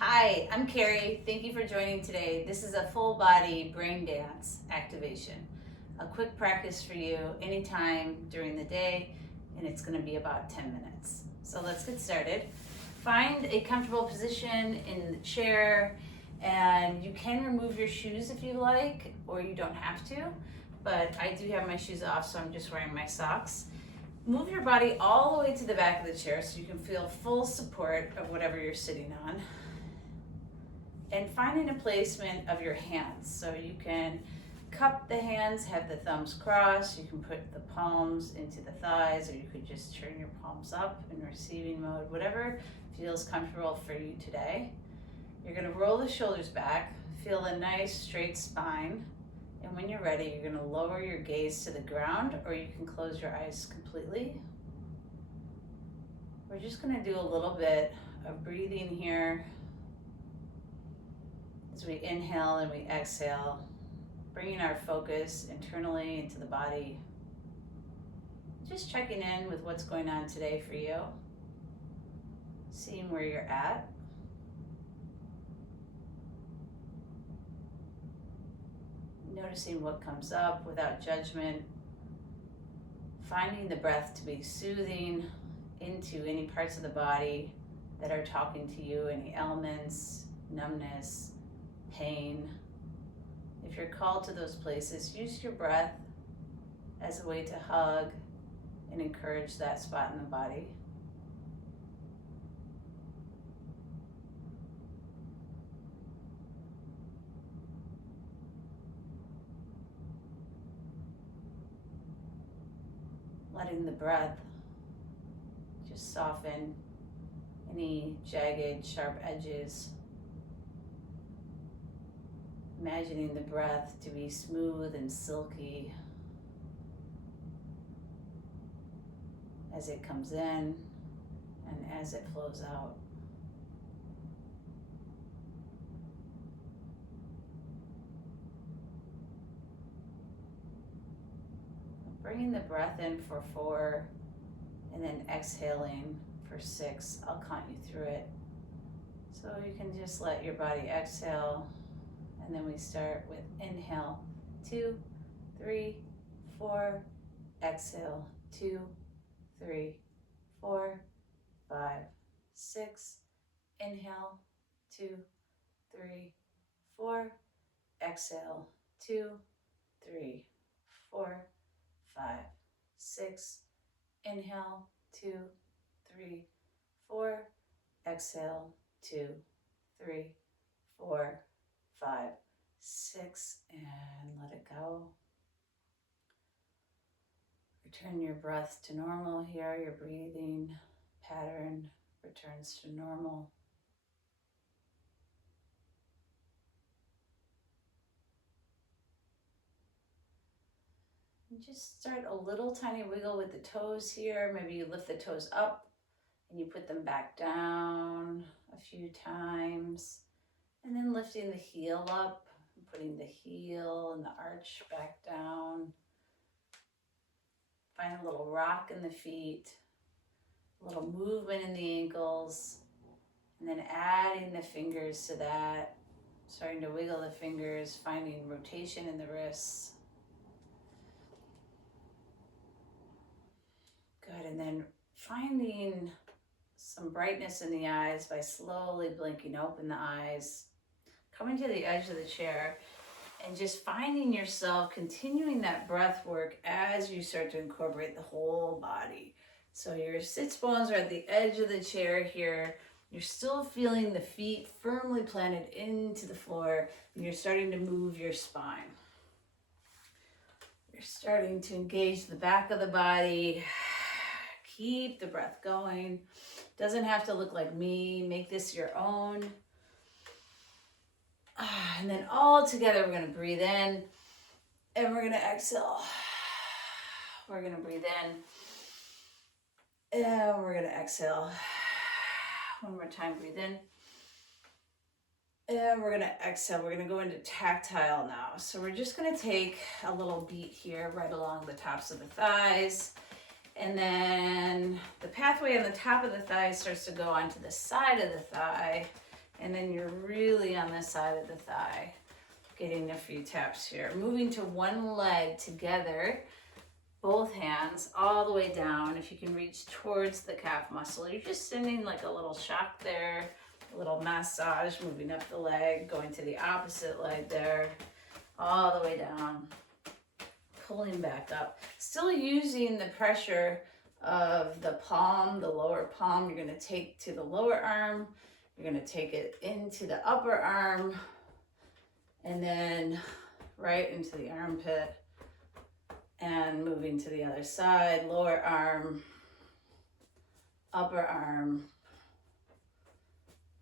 Hi, I'm Carrie. Thank you for joining today. This is a full body brain dance activation. A quick practice for you anytime during the day, and it's going to be about 10 minutes. So let's get started. Find a comfortable position in the chair, and you can remove your shoes if you like, or you don't have to, but I do have my shoes off, so I'm just wearing my socks. Move your body all the way to the back of the chair so you can feel full support of whatever you're sitting on. And finding a placement of your hands. So you can cup the hands, have the thumbs crossed, you can put the palms into the thighs, or you could just turn your palms up in receiving mode, whatever feels comfortable for you today. You're gonna roll the shoulders back, feel a nice straight spine, and when you're ready, you're gonna lower your gaze to the ground, or you can close your eyes completely. We're just gonna do a little bit of breathing here as we inhale and we exhale, bringing our focus internally into the body. Just checking in with what's going on today for you, seeing where you're at. Noticing what comes up without judgment, finding the breath to be soothing into any parts of the body that are talking to you, any ailments, numbness, pain. If you're called to those places, use your breath as a way to hug and encourage that spot in the body. Letting the breath just soften any jagged, sharp edges. Imagining the breath to be smooth and silky as it comes in and as it flows out. Bringing the breath in for 4 and then exhaling for 6. I'll count you through it. So you can just let your body exhale, and then we start with inhale, 2, 3, 4, exhale, 2, 3, 4, 5, 6, inhale, 2, 3, 4, exhale, 2, 3, 4, 5, 6, inhale, 2, 3, 4, exhale, 2, 3, 4, 5, 6, and let it go. Return your breath to normal here. Your breathing pattern returns to normal. And just start a little tiny wiggle with the toes here. Maybe you lift the toes up and you put them back down a few times. And then lifting the heel up, and putting the heel and the arch back down. Find a little rock in the feet, a little movement in the ankles, and then adding the fingers to that, starting to wiggle the fingers, finding rotation in the wrists. Good, and then finding some brightness in the eyes by slowly blinking open the eyes, coming to the edge of the chair, and just finding yourself continuing that breath work as you start to incorporate the whole body. So your sits bones are at the edge of the chair here. You're still feeling the feet firmly planted into the floor, and you're starting to move your spine. You're starting to engage the back of the body. Keep the breath going. Doesn't have to look like me. Make this your own. And then all together, we're going to breathe in and we're going to exhale. We're going to breathe in and we're going to exhale. One more time, breathe in. And we're going to exhale. We're going to go into tactile now. So we're just going to take a little beat here right along the tops of the thighs. And then the pathway on the top of the thigh starts to go onto the side of the thigh. And then you're really on the side of the thigh, getting a few taps here. Moving to one leg together, both hands all the way down. If you can reach towards the calf muscle, you're just sending like a little shock there, a little massage, moving up the leg, going to the opposite leg there, all the way down, pulling back up. Still using the pressure of the palm, the lower palm, you're gonna take to the lower arm, you're gonna take it into the upper arm, and then right into the armpit, and moving to the other side, lower arm, upper arm,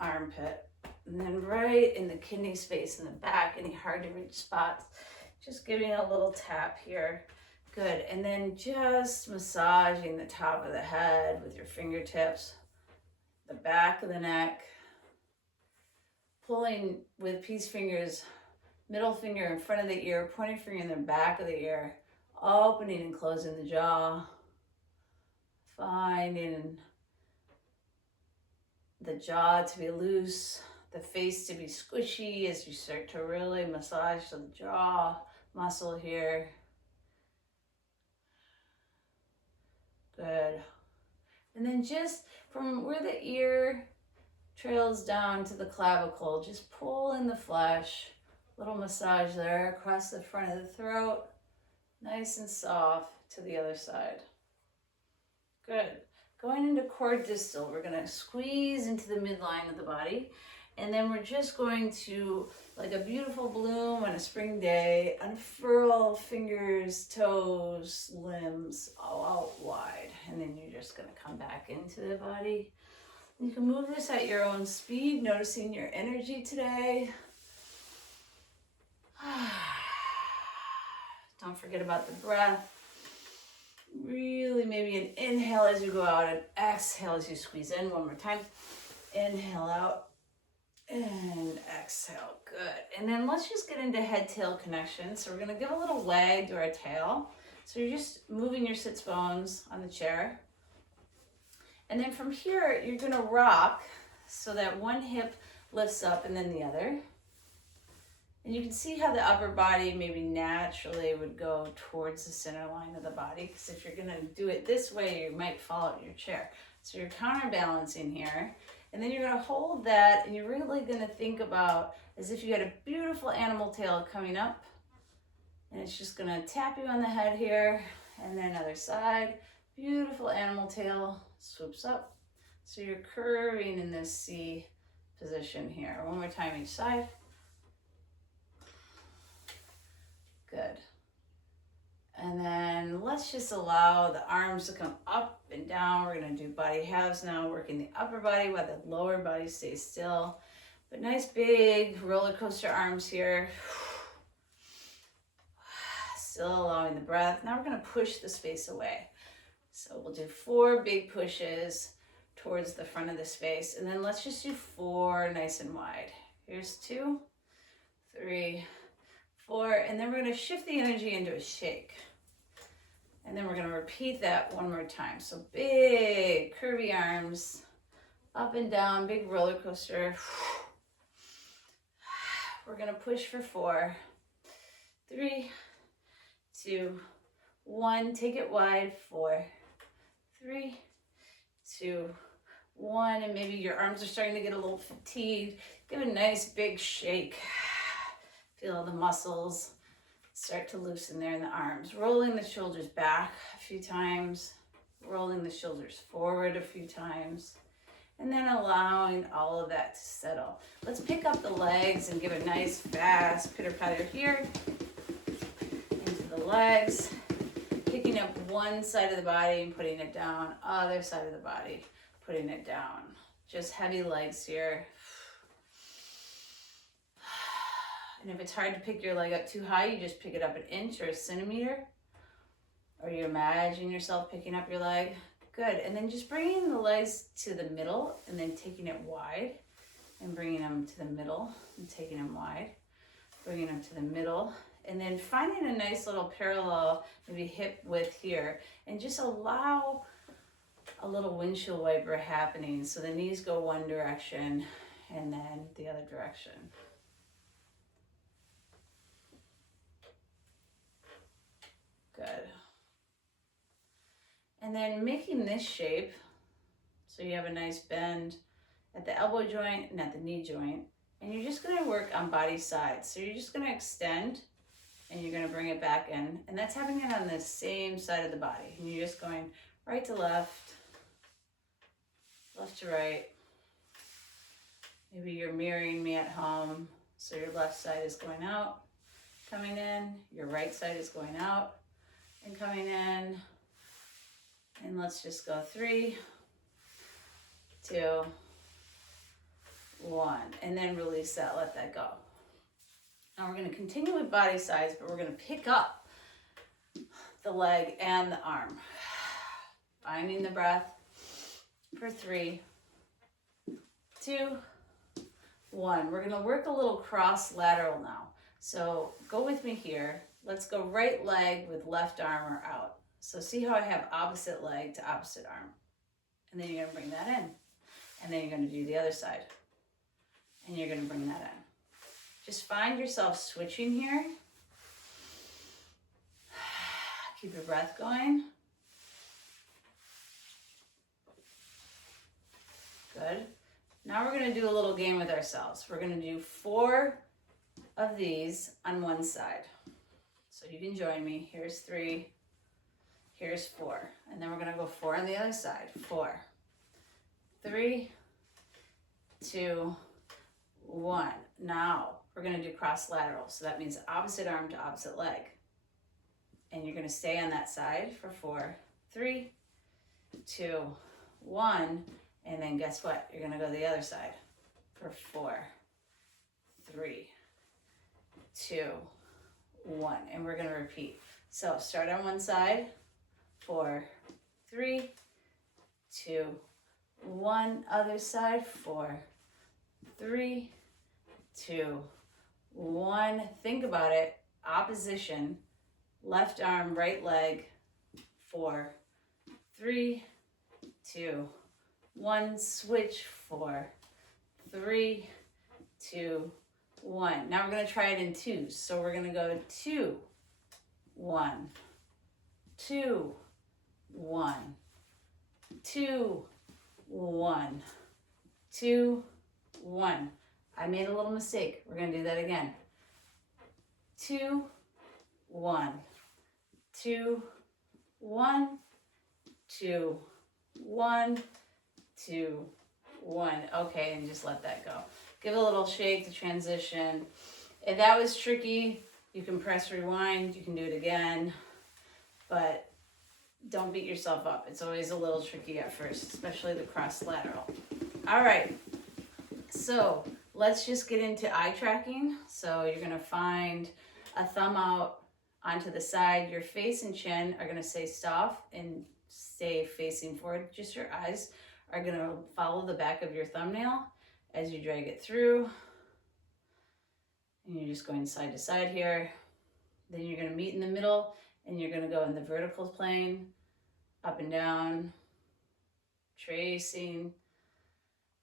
armpit, and then right in the kidney space in the back, any hard to reach spots, just giving a little tap here. Good, and then just massaging the top of the head with your fingertips, the back of the neck, pulling with peace fingers, middle finger in front of the ear, pointing finger in the back of the ear, opening and closing the jaw, finding the jaw to be loose, the face to be squishy as you start to really massage the jaw muscle here. Good. And then just from where the ear trails down to the clavicle, just pull in the flesh, little massage there across the front of the throat, nice and soft to the other side. Good. Going into core distal, we're going to squeeze into the midline of the body, and then we're just going to, like a beautiful bloom on a spring day, unfurl fingers, toes, limbs all out wide, and then you're just going to come back into the body. You can move this at your own speed, noticing your energy today. Don't forget about the breath. Really maybe an inhale as you go out and exhale as you squeeze in. One more time. Inhale out and exhale. Good. And then let's just get into head-tail connection. So we're going to give a little wag to our tail. So you're just moving your sits bones on the chair. And then from here, you're going to rock so that one hip lifts up and then the other. And you can see how the upper body maybe naturally would go towards the center line of the body, because if you're gonna do it this way, you might fall out of your chair. So you're counterbalancing here, and then you're gonna hold that, and you're really gonna think about as if you had a beautiful animal tail coming up, and it's just gonna tap you on the head here, and then other side, beautiful animal tail, swoops up. So you're curving in this C position here. One more time each side. Good. And then let's just allow the arms to come up and down. We're going to do body halves now, working the upper body while the lower body stays still. But nice big roller coaster arms here. Still allowing the breath. Now we're going to push the space away. So we'll do 4 big pushes towards the front of the space. And then let's just do 4 nice and wide. Here's 2, 3, 4, and then we're going to shift the energy into a shake. And then we're going to repeat that one more time. So big curvy arms, up and down, big roller coaster. We're going to push for 4, 3, 2, 1. Take it wide. 4, 3, 2, 1. And maybe your arms are starting to get a little fatigued. Give a nice big shake. Feel the muscles start to loosen there in the arms. Rolling the shoulders back a few times. Rolling the shoulders forward a few times. And then allowing all of that to settle. Let's pick up the legs and give a nice fast pitter-patter here. Into the legs. Picking up one side of the body and putting it down. Other side of the body, putting it down. Just heavy legs here. And if it's hard to pick your leg up too high, you just pick it up an inch or a centimeter. Or you imagine yourself picking up your leg. Good. And then just bringing the legs to the middle and then taking it wide. And bringing them to the middle and taking them wide. Bringing them to the middle. And then finding a nice little parallel, maybe hip width here. And just allow a little windshield wiper happening. So the knees go one direction and then the other direction. Good. And then making this shape, so you have a nice bend at the elbow joint and at the knee joint. And you're just gonna work on body sides. So you're just gonna extend and you're gonna bring it back in. And that's happening on the same side of the body. And you're just going right to left, left to right. Maybe you're mirroring me at home. So your left side is going out, coming in. Your right side is going out and coming in. And let's just go 3, 2, 1. And then release that, let that go. Now we're going to continue with body size, but we're going to pick up the leg and the arm. Finding the breath for 3, 2, 1. We're going to work a little cross lateral now. So go with me here. Let's go right leg with left arm or out. So see how I have opposite leg to opposite arm. And then you're going to bring that in. And then you're going to do the other side. And you're going to bring that in. Just find yourself switching here. Keep your breath going. Good. Now we're going to do a little game with ourselves. We're going to do 4 of these on one side. So you can join me. Here's 3. Here's 4. And then we're going to go 4 on the other side. 4, 3, 2, 1. Now we're going to do cross lateral. So that means opposite arm to opposite leg. And you're going to stay on that side for 4, 3, 2, 1. And then guess what? You're going to go the other side for 4, 3, 2, 1. And we're going to repeat. So start on one side. 4, 3, 2, 1. Other side. 4, 3, 2, 1. Think about it. Opposition. Left arm, right leg. 4, 3, 2, 1. Switch. 4, 3, 2, 1. Now we're going to try it in 2s. So we're going to go 2, 1, 2, 1, 2, 1, 2, 1. I made a little mistake. We're going to do that again. 2, 1, 2, 1, 2, 1, 2, 1. Okay, and just let that go. Give it a little shake to transition. If that was tricky, you can press rewind. You can do it again. But don't beat yourself up. It's always a little tricky at first, especially the cross lateral. All right. So let's just get into eye tracking. So you're going to find a thumb out onto the side. Your face and chin are going to stay soft and stay facing forward. Just your eyes are going to follow the back of your thumbnail as you drag it through. And you're just going side to side here. Then you're going to meet in the middle and you're going to go in the vertical plane, up and down, tracing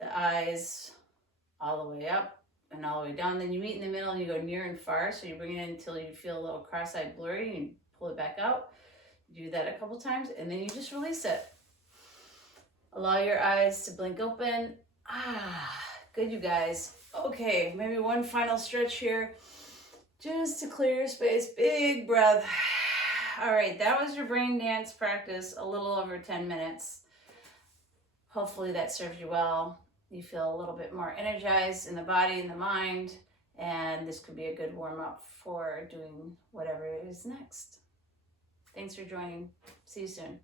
the eyes all the way up and all the way down. Then you meet in the middle and you go near and far. So you bring it in until you feel a little cross-eyed blurry and you pull it back out. You do that a couple times and then you just release it. Allow your eyes to blink open. Good, you guys. Okay, maybe one final stretch here just to clear your space. Big breath. All right, that was your brain dance practice, a little over 10 minutes. Hopefully that served you well. You feel a little bit more energized in the body and the mind, and this could be a good warm-up for doing whatever it is next. Thanks for joining. See you soon.